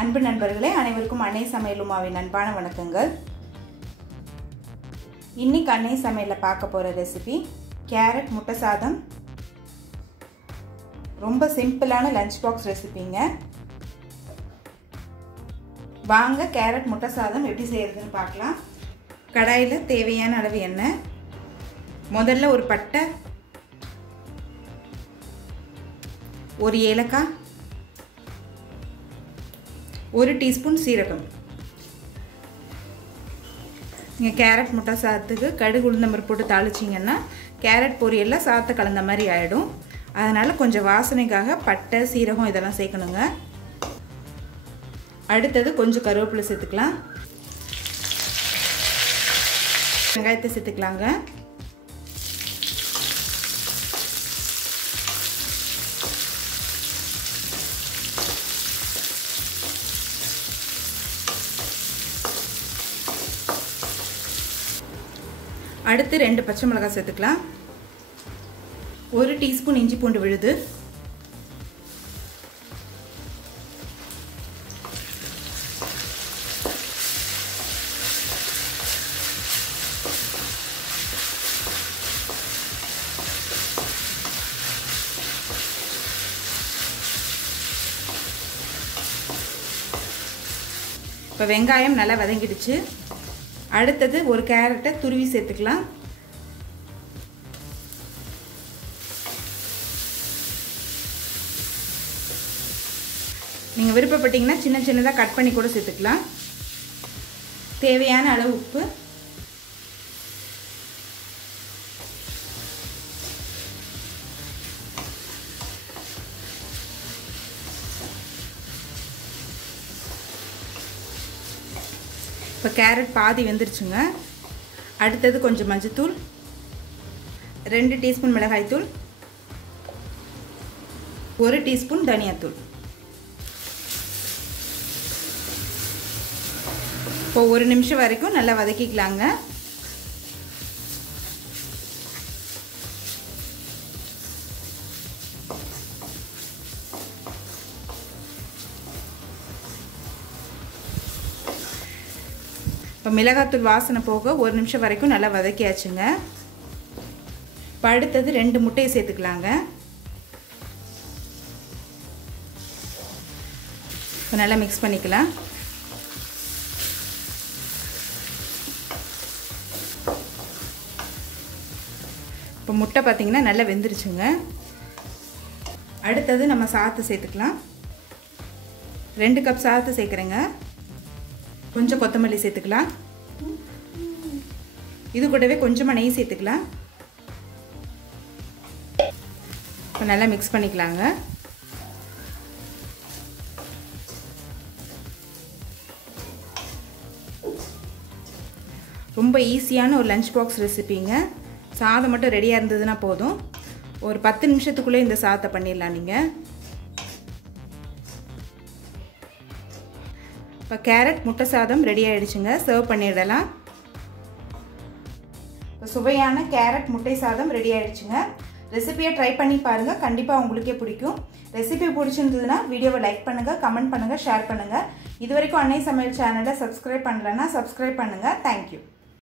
அன்பு நண்பர்களே, அனைவருக்கும் அன்னை சமையல் உமாவின் அன்பான வணக்கங்கள். இன்னைக்கு அன்னை சமையலில் பார்க்க போகிற ரெசிபி கேரட் முட்டை சாதம். ரொம்ப சிம்பிளான லஞ்ச் பாக்ஸ் ரெசிபிங்க. வாங்க கேரட் முட்டை சாதம் எப்படி செய்யறதுன்னு பார்க்கலாம். கடாயில் தேவையான அளவு எண்ணெய், முதல்ல ஒரு பட்டை, ஒரு ஏலக்காய், ஒரு டீஸ்பூன் சீரகம். நீங்கள் கேரட் முட்டை சாதத்துக்கு கடுகு உளுந்தம்பருப்பு போட்டு தாளிச்சிங்கன்னா கேரட் பொரியலில் சாதத்தை கலந்த மாதிரி ஆகிடும். அதனால் கொஞ்சம் வாசனைக்காக பட்டை சீரகம் இதெல்லாம் சேர்க்கணுங்க. அடுத்தது கொஞ்சம் கருவேப்பிலை சேர்த்துக்கலாம். வெங்காயத்தை சேர்த்துக்கலாங்க. அடுத்து 2 பச்சை மிளகாய் சேர்த்துக்கலாம். 1 டீஸ்பூன் இஞ்சி பூண்டு விழுது, இப்போ வெங்காயம் நல்லா வதங்கிடுச்சு. அடுத்தது ஒரு கேரட்டை துருவி சேர்த்துக்கலாம். நீங்கள் விருப்பப்பட்டீங்கன்னா சின்ன சின்னதாக கட் பண்ணி கூட சேர்த்துக்கலாம். தேவையான அளவு உப்பு, இப்போ கேரட் பாதி வெந்துருச்சுங்க. அடுத்தது கொஞ்சம் மஞ்சத்தூள், 2 டீஸ்பூன் மிளகாய்த்தூள், 1 டீஸ்பூன் தனியாத்தூள். இப்போ 1 நிமிஷம் வரைக்கும் நல்லா வதக்கிக்கலாங்க. இப்போ மிளகாத்தூள் வாசனை போக 1 நிமிஷம் வரைக்கும் நல்லா வதக்கியாச்சுங்க. இப்போ அடுத்தது 2 முட்டையை சேர்த்துக்கலாங்க. இப்போ நல்லா மிக்ஸ் பண்ணிக்கலாம். இப்போ முட்டை பார்த்திங்கன்னா நல்லா வெந்துருச்சுங்க. அடுத்தது நம்ம சாதத்தை சேர்த்துக்கலாம். 2 கப் சாதத்தை சேர்க்குறேங்க. கொஞ்சம் கொத்தமல்லி சேர்த்துக்கலாம். இது கூடவே கொஞ்சமாக நெய் சேர்த்துக்கலாம். இப்போ நல்லா மிக்ஸ் பண்ணிக்கலாங்க. ரொம்ப ஈஸியான ஒரு லஞ்ச் பாக்ஸ் ரெசிபிங்க. சாதம் மட்டும் ரெடியாக இருந்ததுன்னா போதும். ஒரு 10 நிமிஷத்துக்குள்ளே இந்த சாதத்தை பண்ணிடலாம் நீங்கள். இப்போ கேரட் முட்டை சாதம் ரெடி ஆகிடுச்சுங்க. சர்வ் பண்ணிடலாம். இப்போ சுவையான கேரட் முட்டை சாதம் ரெடி ஆகிடுச்சுங்க. ரெசிபியை ட்ரை பண்ணி பாருங்கள், கண்டிப்பாக உங்களுக்கே பிடிக்கும். ரெசிபி பிடிச்சிருந்ததுன்னா வீடியோவை லைக் பண்ணுங்கள், கமெண்ட் பண்ணுங்கள், ஷேர் பண்ணுங்கள். இது வரைக்கும் அன்னை சமையல் சேனலை சப்ஸ்கிரைப் பண்ணலன்னா சப்ஸ்கிரைப் பண்ணுங்கள். தேங்க்யூ.